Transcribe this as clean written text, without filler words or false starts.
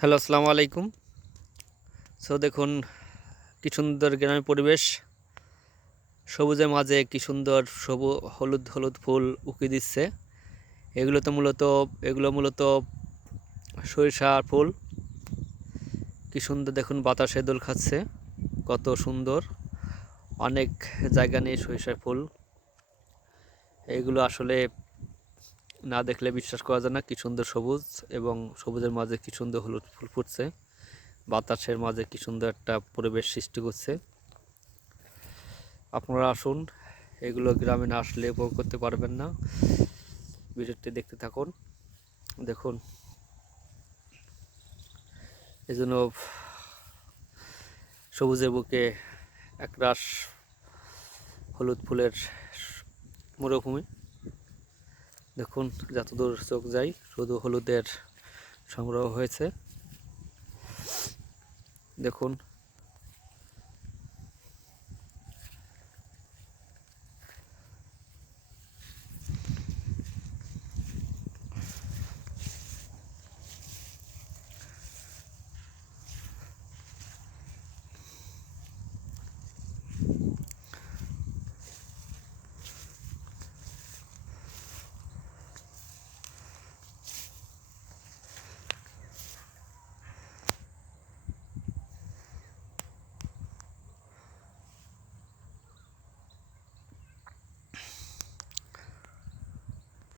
Hello, আসসালামু আলাইকুম। দেখুন কি সুন্দর গ্রামের পরিবেশ। সবুজের মাঝে কি সুন্দর হলুদ হলুদ ফুল উকি দিচ্ছে। এগুলো মূলত সরিষার ফুল। কি সুন্দর দেখুন, বাতাসে দোল খাচ্ছে, কত সুন্দর। অনেক জায়গা নিয়ে সরিষার ফুল। এগুলো আসলে না দেখলে বিশ্বাস করা যায় না, কি সুন্দর সবুজ, এবং সবুজের মাঝে কি সুন্দর হলুদ ফুল ফুটছে। বাতাসের মাঝে কি সুন্দর একটা পরিবেশ সৃষ্টি করছে। আপনারা আসুন, এগুলো গ্রামে না আসলে উপভোগ করতে পারবেন না। ভিডিওটি দেখতে থাকুন। দেখুন, এই জন্য সবুজের বুকে একরাশ হলুদ ফুলের মরুভূমি। দেখুন, যতদূর চোখ যায় শুধু হলুদের সংগ্রহ হয়েছে। দেখুন।